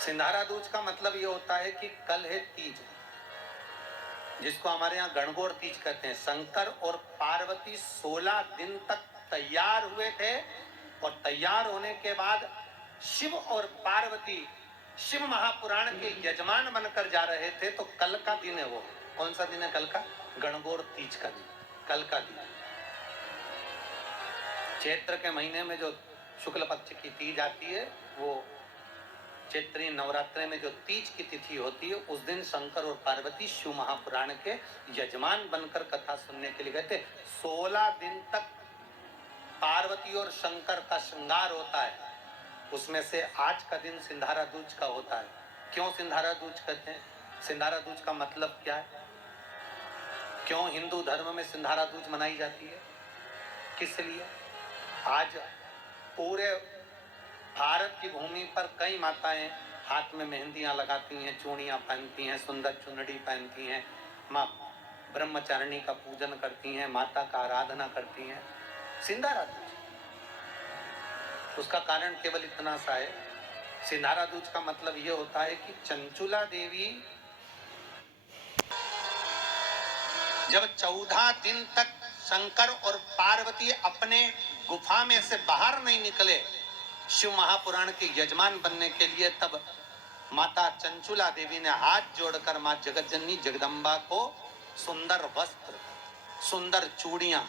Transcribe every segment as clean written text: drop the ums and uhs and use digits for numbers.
सिंधारा दूज का मतलब ये होता है कि कल है तीज, जिसको हमारे यहाँ गणगौर तीज कहते हैं। शंकर और पार्वती 16 दिन तक तैयार हुए थे और तैयार होने के बाद शिव और पार्वती शिव महापुराण के यजमान बनकर जा रहे थे। तो कल का दिन है वो। कौन सा दिन है कल का? गणगौर तीज का दिन, कल का दिन। चैत्र के महीने में जो शुक्ल पक्ष की तीज आती है, वो चैत्री नवरात्रि में जो तीज की तिथि होती है, उस दिन शंकर और पार्वती शिव महापुराण के यजमान बनकर कथा सुनने के लिए गए थे। 16 दिन तक पार्वती और शंकर का श्रृंगार होता है। उसमें से आज का दिन सिंधारा दूज का होता है। क्यों सिंधारा दूज कहते हैं? सिंधारा दूज का मतलब क्या है? क्यों हिंदू धर्म में सिंधारा दूज मनाई जाती है? किस लिए? आज पूरे भारत की भूमि पर कई माताएं हाथ में मेहंदियां लगाती हैं, चूड़ियां पहनती हैं, सुंदर चुनरी पहनती हैं, माँ ब्रह्मचारिणी का पूजन करती हैं, माता का आराधना करती हैं। सिंधारा दूज, उसका कारण केवल इतना सा है। सिंधारा दूज का मतलब ये होता है कि चंचुला देवी जब 14 दिन तक शंकर और पार्वती अपने गुफा में से बाहर नहीं निकले शिव महापुराण के यजमान बनने के लिए, तब माता चंचुला देवी ने हाथ जोड़कर मां जगतजननी जगदम्बा को सुंदर वस्त्र, सुंदर चूड़ियां,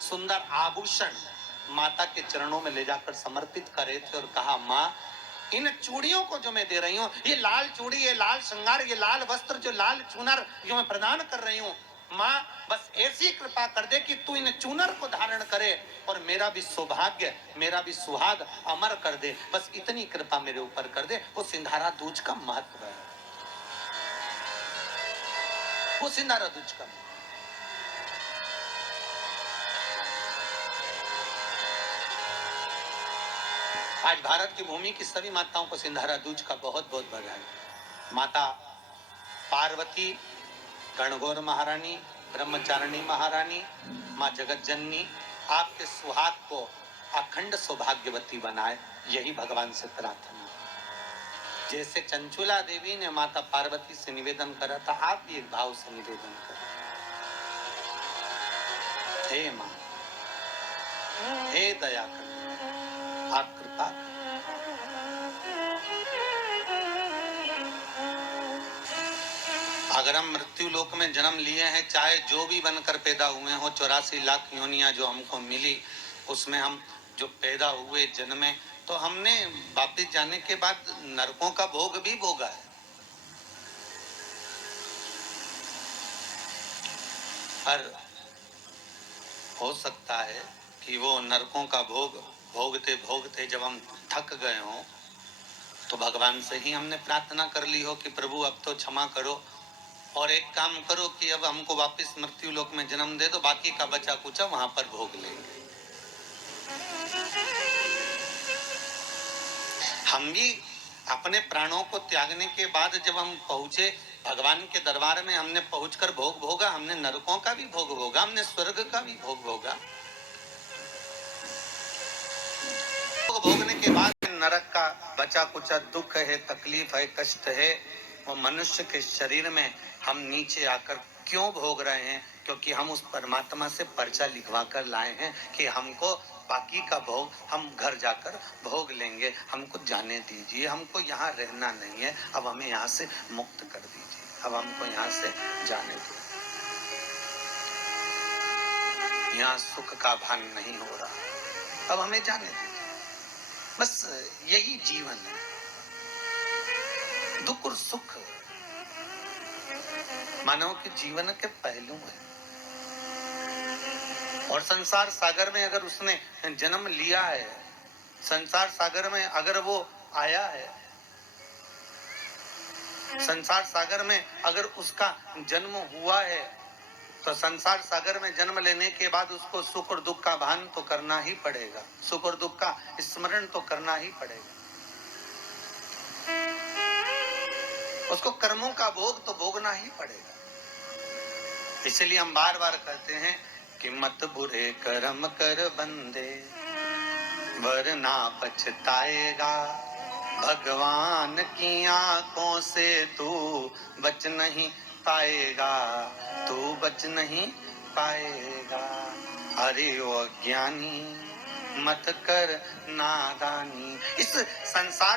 सुंदर आभूषण माता के चरणों में ले जाकर समर्पित करे थे और कहा, मां, इन चूड़ियों को जो मैं दे रही हूँ, ये लाल चूड़ी, ये लाल श्रृंगार, ये लाल वस्त्र, जो लाल चूनर जो मैं प्रदान कर रही हूँ, माँ बस ऐसी कृपा कर दे कि तू इन चूनर को धारण करे और मेरा भी सौभाग्य, मेरा भी सुहाग अमर कर दे। बस इतनी कृपा मेरे ऊपर कर दे। वो सिंधारा दूज का महत्व है। वो सिंधारा दूज का आज भारत की भूमि की सभी माताओं को सिंधारा दूज का बहुत बहुत बधाई। माता पार्वती, गणगौर महारानी, ब्रह्मचारिणी महारानी, माँ जगतजननी आपके सुहाग को अखंड सौभाग्यवती बनाए, यही भगवान से प्रार्थना। जैसे चंचुला देवी ने माता पार्वती से निवेदन करा था, आप भी एक भाव से निवेदन करें। हे माँ, हे दया कर, आप कृपा। अगर हम मृत्यु लोक में जन्म लिए हैं, चाहे जो भी बनकर पैदा हुए हो, 84 लाख योनियां जो हमको मिली, उसमें हम जो पैदा हुए, जन्मे, तो हमने वापिस जाने के बाद नरकों का भोग भी भोगा है। पर हो सकता है कि वो नरकों का भोग भोगते भोगते जब हम थक गए हों, तो भगवान से ही हमने प्रार्थना कर ली हो कि प्रभु अब तो क्षमा करो और एक काम करो कि अब हमको वापस मृत्यु लोक में जन्म दे दो, बाकी का बचा कुचा वहां पर भोग लेंगे। हम भी अपने प्राणों को त्यागने के बाद जब हम पहुंचे भगवान के दरबार में, हमने पहुंचकर भोग भोगा, हमने नरकों का भी भोग भोगा, हमने स्वर्ग का भी भोग भोगा। भोगने के बाद नरक का बचा कुचा दुख है, तकलीफ है, कष्ट है, वो मनुष्य के शरीर में हम नीचे आकर क्यों भोग रहे हैं? क्योंकि हम उस परमात्मा से पर्चा लिखवा कर लाए हैं कि हमको बाकी का भोग हम घर जाकर भोग लेंगे, हमको जाने दीजिए, हमको यहाँ रहना नहीं है, अब हमें यहाँ से मुक्त कर दीजिए, अब हमको यहाँ से जाने दीजिए, यहाँ सुख का भान नहीं हो रहा, अब हमें जाने दीजिए। बस यही जीवन है। दुख और सुख मानव के जीवन के पहलू हैं। और संसार सागर में अगर उसने जन्म लिया है, संसार सागर में अगर वो आया है, संसार सागर में अगर उसका जन्म हुआ है, तो संसार सागर में जन्म लेने के बाद उसको सुख और दुख का भान तो करना ही पड़ेगा, सुख और दुख का स्मरण तो करना ही पड़ेगा, उसको कर्मों का भोग तो भोगना ही पड़ेगा। इसलिए हम बार बार कहते हैं कि मत बुरे कर्म कर बंदे, वरना पछताएगा, भगवान की आंखों से तू बच नहीं पाएगा, तू बच नहीं पाएगा। अरे ओ अज्ञानी मत कर नादानी। इस संसार